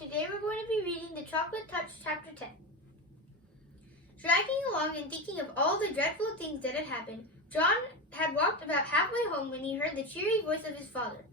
and today we're going to be reading The Chocolate Touch, Chapter 10. Dragging along and thinking of all the dreadful things that had happened, John had walked about halfway home when he heard the cheery voice of his father.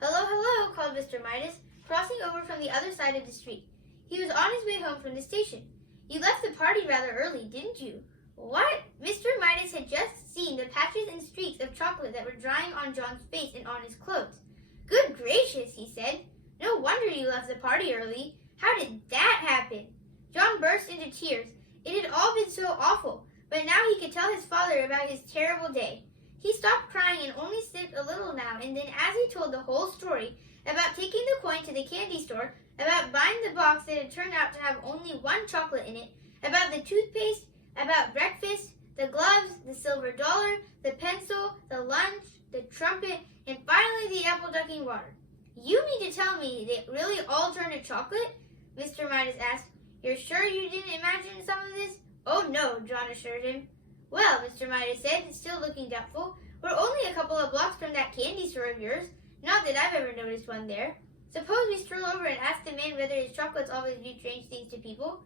"Hello, hello," called Mr. Midas, crossing over from the other side of the street. He was on his way home from the station. "You left the party rather early, didn't you?" "What?" Mr. Midas had just seen the patches and streaks of chocolate that were drying on John's face and on his clothes. "Good gracious," he said. "No wonder you left the party early. How did that happen?" John burst into tears. It had all been so awful, but now he could tell his father about his terrible day. He stopped crying and only sniffed a little now and then as he told the whole story, about taking the coin to the candy store, about buying the box that had turned out to have only one chocolate in it, about the toothpaste, about breakfast, the gloves, the silver dollar, the pencil, the lunch, the trumpet, and finally the apple ducking water. "You mean to tell me they really all turned to chocolate?" Mr. Midas asked. "You're sure you didn't imagine some of this?" "Oh no," John assured him. "Well," Mr. Midas said, still looking doubtful, "we're only a couple of blocks from that candy store of yours. Not that I've ever noticed one there. Suppose we stroll over and ask the man whether his chocolates always do strange things to people?"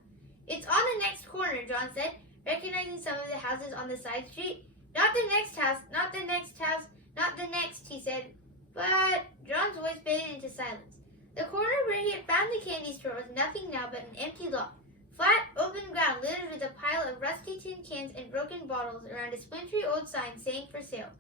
"It's on the next corner," John said, recognizing some of the houses on the side street. "Not the next house, not the next house, not the next," he said. But John's voice faded into silence. The corner where he had found the candy store was nothing now but an empty lot. Flat, open ground littered with a pile of rusty tin cans and broken bottles around a splintery old sign saying "For sale."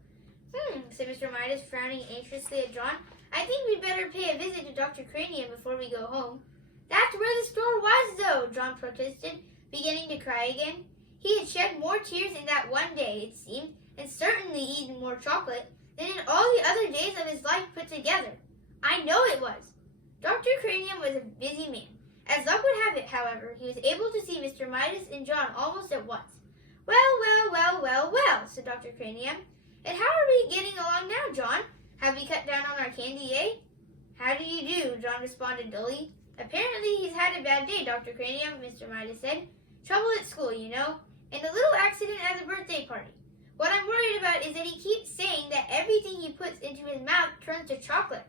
Said Mr. Midas, frowning anxiously at John. "I think we'd better pay a visit to Dr. Cranium before we go home." "That's where the store was, though," John protested, beginning to cry again. He had shed more tears in that one day, it seemed, and certainly eaten more chocolate, than in all the other days of his life put together. "I know it was." Dr. Cranium was a busy man. As luck would have it, however, he was able to see Mr. Midas and John almost at once. Well, said Dr. Cranium. "And how are we getting along now, John? Have we cut down on our candy, eh?" "How do you do?" John responded dully. "Apparently he's had a bad day, Dr. Cranium," Mr. Midas said. "Trouble at school, you know, and a little accident at the birthday party. What I'm worried about is that he keeps saying that everything he puts into his mouth turns to chocolate."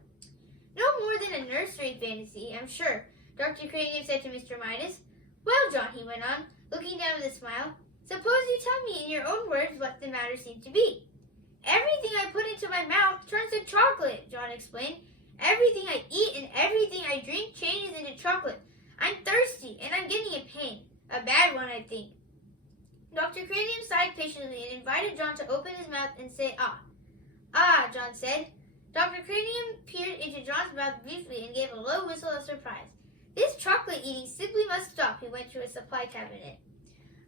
"No more than a nursery fantasy, I'm sure," Dr. Cranium said to Mr. Midas. "Well, John," he went on, looking down with a smile, "suppose you tell me in your own words what the matter seems to be." "Everything I put into my mouth turns to chocolate," John explained. "Everything I eat and everything I drink changes into chocolate. I'm thirsty and I'm getting a pain. A bad one, I think." Dr. Cranium sighed patiently and invited John to open his mouth and say, "Ah." "Ah," John said. Dr. Cranium peered into John's mouth briefly and gave a low whistle of surprise. "This chocolate eating simply must stop," he went to his supply cabinet.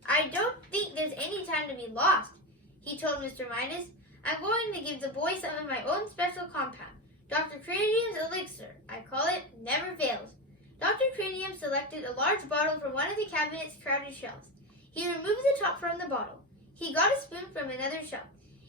"I don't think there's any time to be lost," he told Mr. Midas. "I'm going to give the boy some of my own special compound. Dr. Cranium's elixir, I call it, never fails." Dr. Cranium selected a large bottle from one of the cabinet's crowded shelves. He removed the top from the bottle. He got a spoon from another shelf.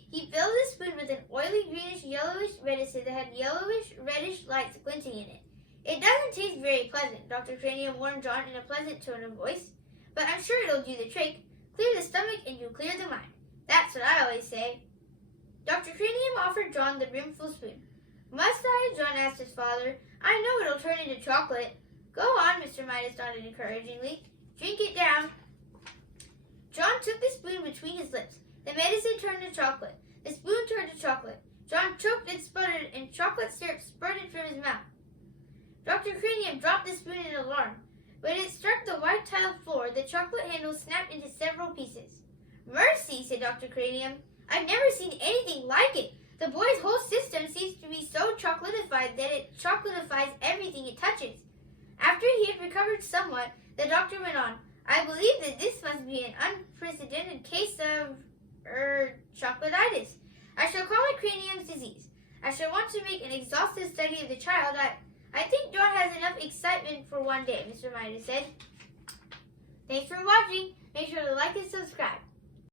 He filled the spoon with an oily greenish-yellowish medicine that had yellowish-reddish lights glinting in it. "It doesn't taste very pleasant," Dr. Cranium warned John in a pleasant tone of voice, "but I'm sure it'll do the trick. Clear the stomach and you'll clear the mind. That's what I always say." Dr. Cranium offered John the brimful spoon. "Must I?" John asked his father. "I know it'll turn into chocolate." "Go on," Mr. Midas nodded encouragingly. "Drink it down." John took the spoon between his lips. The medicine turned to chocolate. The spoon turned to chocolate. John choked and sputtered, and chocolate syrup spurted from his mouth. Dr. Cranium dropped the spoon in alarm. When it struck the white tiled floor, the chocolate handle snapped into several pieces. "Mercy," said Dr. Cranium. "I've never seen anything like it. The boy's whole system seems to be so chocolatified that it chocolatifies everything it touches." After he had recovered somewhat, the doctor went on, "I believe that this must be an unprecedented case of, chocolatitis. I shall call it Cranium's disease. I shall want to make an exhaustive study of the child. I think John has enough excitement for one day," Mr. Midas said. Thanks for watching. Make sure to like and subscribe.